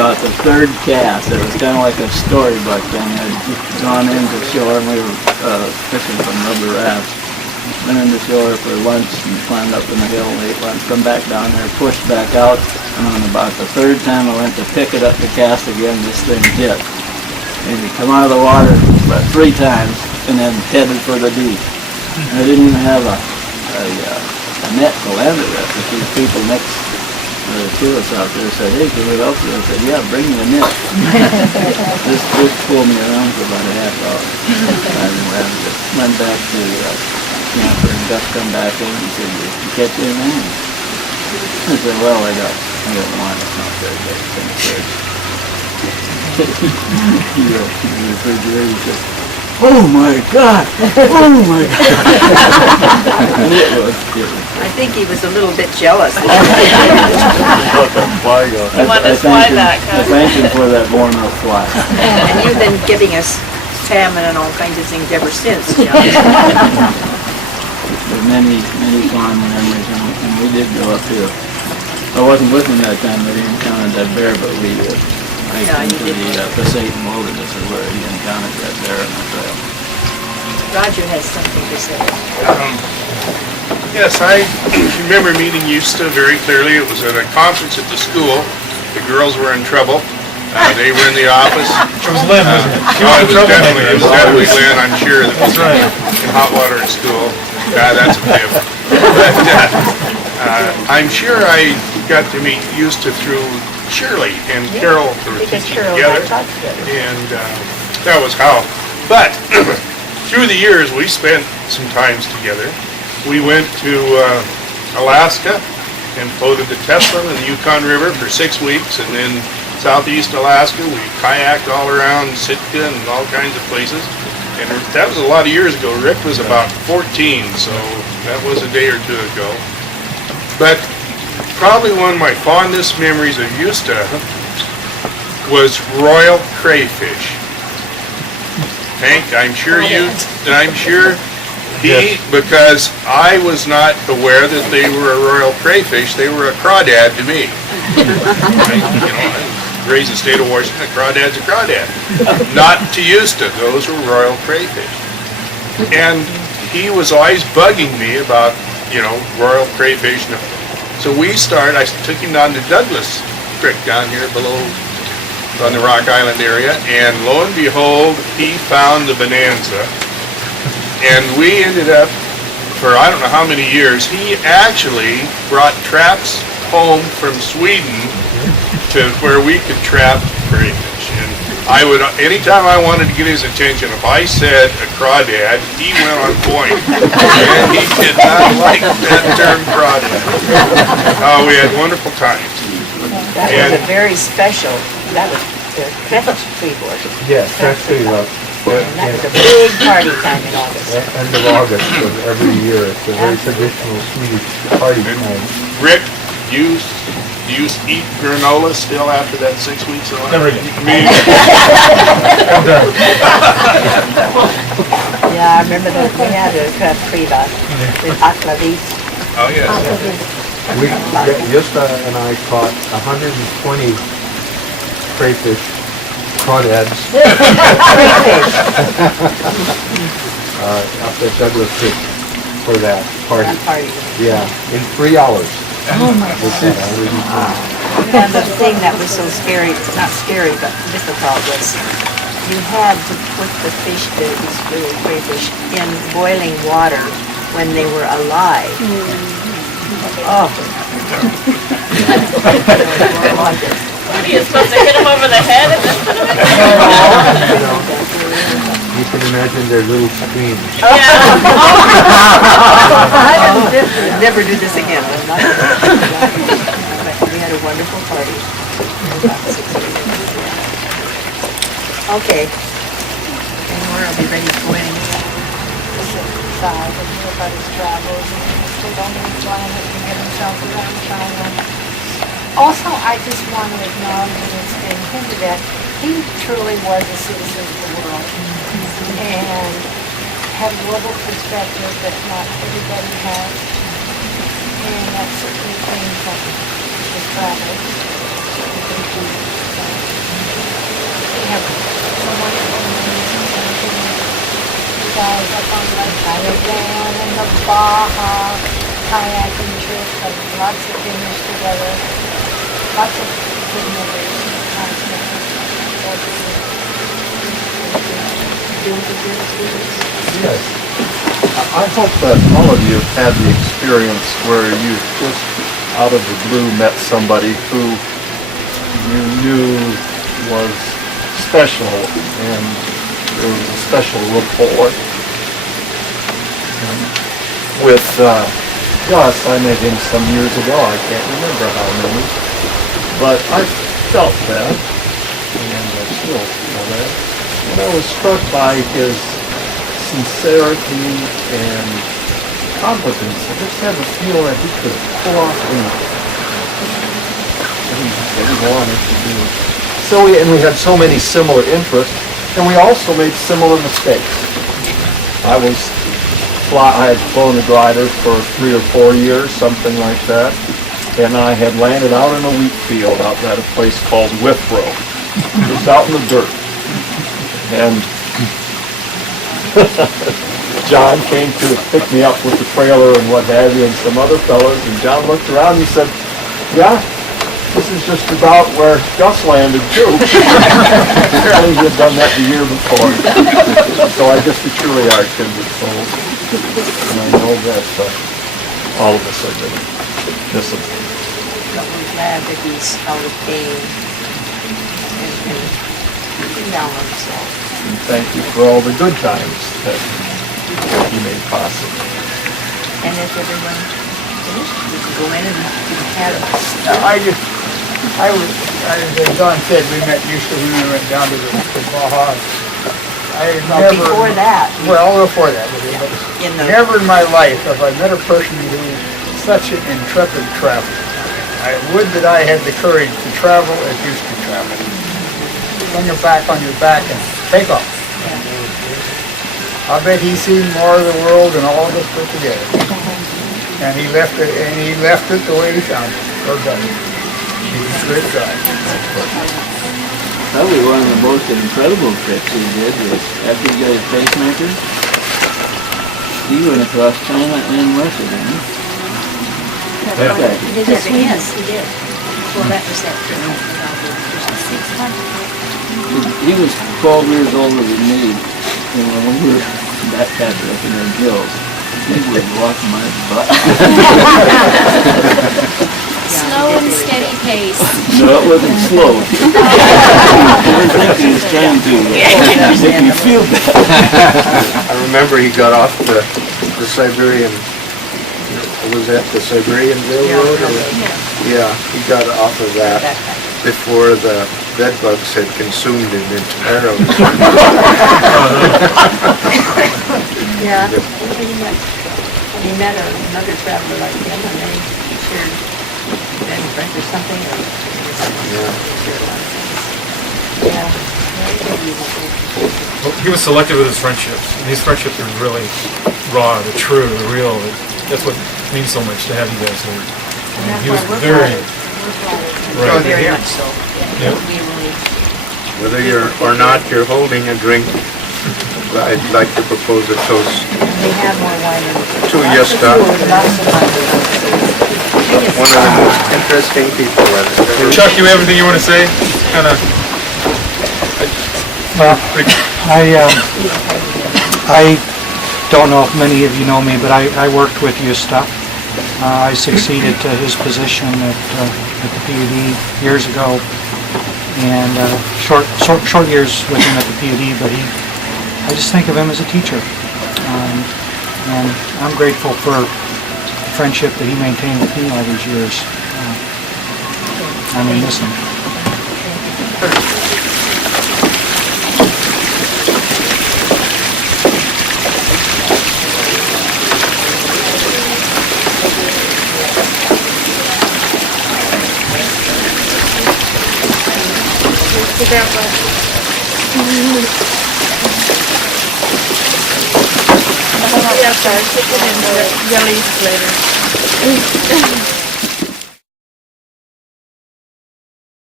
about the third cast. It was kind of like a storybook thing. I'd gone into shore and we were fishing from rubber rafts. Went into shore for lunch and climbed up in the hill, ate lunch, come back down there, pushed back out, and on about the third time I went to pick it up to cast again, this thing hit. And you come out of the water about 3 times and then headed for the deep. I didn't even have a net to land it with. A few people next to us out there said, "Hey, can we help you?" I said, "Yeah, bring me a net." This pulled me around for about a half hour. And went back to camper, and Gus come back in and said, "Did you catch anything?" I said, "Well, I got one. It's not very big. It's in the fridge." He opened the refrigerator and said, "Oh my God! Oh my God!" I think he was a little bit jealous. He wanted to fly back, huh? I thank him for that worn-out fly. And you've been giving us salmon and all kinds of things ever since, John. There are many fond memories, and we did go up here. I wasn't with him that time, but he encountered that bear, but we hiked into the Passaitan Wilderness is where he encountered that bear on the trail. Roger has something to say. Yes, I remember meeting Eusta very clearly. It was at a conference at the school. The girls were in trouble. They were in the office. It was Lynn, wasn't it? It was definitely Lynn, I'm sure. That was in hot water at school. That's a fib. But I'm sure I got to meet Eusta through Shirley and Carol were teaching together. And that was how. But through the years, we spent some times together. We went to Alaska and floated to Teslin and the Yukon River for 6 weeks, and then southeast Alaska, we kayaked all around Sitka and all kinds of places. And that was a lot of years ago. Rick was about 14, so that was a day or two ago. But probably one of my fondest memories of Eusta was royal crayfish. Hank, I'm sure because I was not aware that they were a royal crayfish. They were a crawdad to me. I raised in the state of Washington, a crawdad's a crawdad. Not to Eusta, those were royal crayfish. And he was always bugging me about, royal crayfish. So I took him down to Douglas Creek down here below on the Rock Island area, and lo and behold, he found the bonanza. And we ended up, for I don't know how many years, he actually brought traps home from Sweden to where we could trap crayfish. And anytime I wanted to get his attention, if I said a crawdad, he went on point. And he did not like that term crawdad. We had wonderful times. That was a very special, that was the French Freeboard. Yes, French Freeboard. And that was a big party time in August. End of August of every year. It's a very traditional Swedish party time. Rick, do you eat granola still after that 6 weeks? Never again. Me. I'm done. Yeah, I remember that we had a freeboard with aquavit. Oh, yes. Gösta and I caught 120 crayfish, crawdads, up at Douglas Creek for that party. Yeah, in 3 hours. Oh my God. And the thing that was so scary, not scary, but difficult was you had to put the fish, these little crayfish, in boiling water when they were alive. Oh. What are you supposed to hit them over the head and then put them in? You can imagine their little screams. Yeah. I would never do this again. But we had a wonderful party. Okay. And I'll be ready to go in. Side of everybody's travels and still don't even plan it and get themselves around China. Also, I just want to acknowledge, and it's been hinted at, he truly was a citizen of the world and had a global perspective that not everybody has, and that certainly came from his travels. guys up on the Caravan and the Baja kayaking trip, and lots of dinners together, lots of good memories, nice memories. Yes. I hope that all of you have had the experience where you just out of the blue met somebody who you knew was special and there was a special rapport. And with Gus, I met him some years ago, I can't remember how many, but I felt that, and I still feel that. And I was struck by his sincerity and competence. I just had the feeling that he could pull off anything he wanted to do. So we had so many similar interests, and we also made similar mistakes. I had flown a glider for 3 or 4 years, something like that, and I had landed out in a wheat field out at a place called Withrow. Just out in the dirt. And John came to pick me up with the trailer and what have you, and some other fellows, and John looked around and he said, yeah, this is just about where Gus landed too. Apparently he had done that the year before. So I guess we truly are kindred souls. And I know that all of us are going to miss him. But we're glad that he's out of pain and looking down on himself. And thank you for all the good times that you made possible. And if everyone finished, we can go in and have As Don said, we met usually when we went down to the Baja. before that. Well, before that, but In the, never in my life have I met a person who is such an intrepid traveler. I would that I had the courage to travel as used to travel. On your back and take off. I bet he's seen more of the world than all of us put together. And he left it the way he found it, or better. He's a great guy. Probably one of the most incredible trips he did was after he got his pacemaker, he went across China and Russia, didn't he? Okay. he did the end. He did. Well, that was that trip. He was 12 years older than me, and when we were backpacking up in the hills, he would walk my butt. Slow and steady pace. No, it wasn't slow. I think he was trying to make me feel bad. I remember he got off the Siberian, was that the Siberian Railroad? Yeah, he got off of that before the bed bugs had consumed him entirely. Yeah, he met another traveler like him, and they shared bed and breakfast or something, or shared a lot of things. Yeah. Well, he was selective with his friendships. And these friendships are really raw, they're true, they're real. That's what means so much to have you guys here. I mean, he was very right. Very much so. Yep. We really, Whether you're or not you're holding a drink, I'd like to propose a toast we have more wine than to Gosta, lots of wine. one of the most interesting people I've ever. Chuck, you have anything you want to say? Kind of. Well, I don't know if many of you know me, but I worked with Gosta. I succeeded to his position at the PUD years ago, and short years with him at the PUD. But I just think of him as a teacher, and I'm grateful for the friendship that he maintained with me all these years. I may miss him. Yeah, sorry, stick it in the jellies later.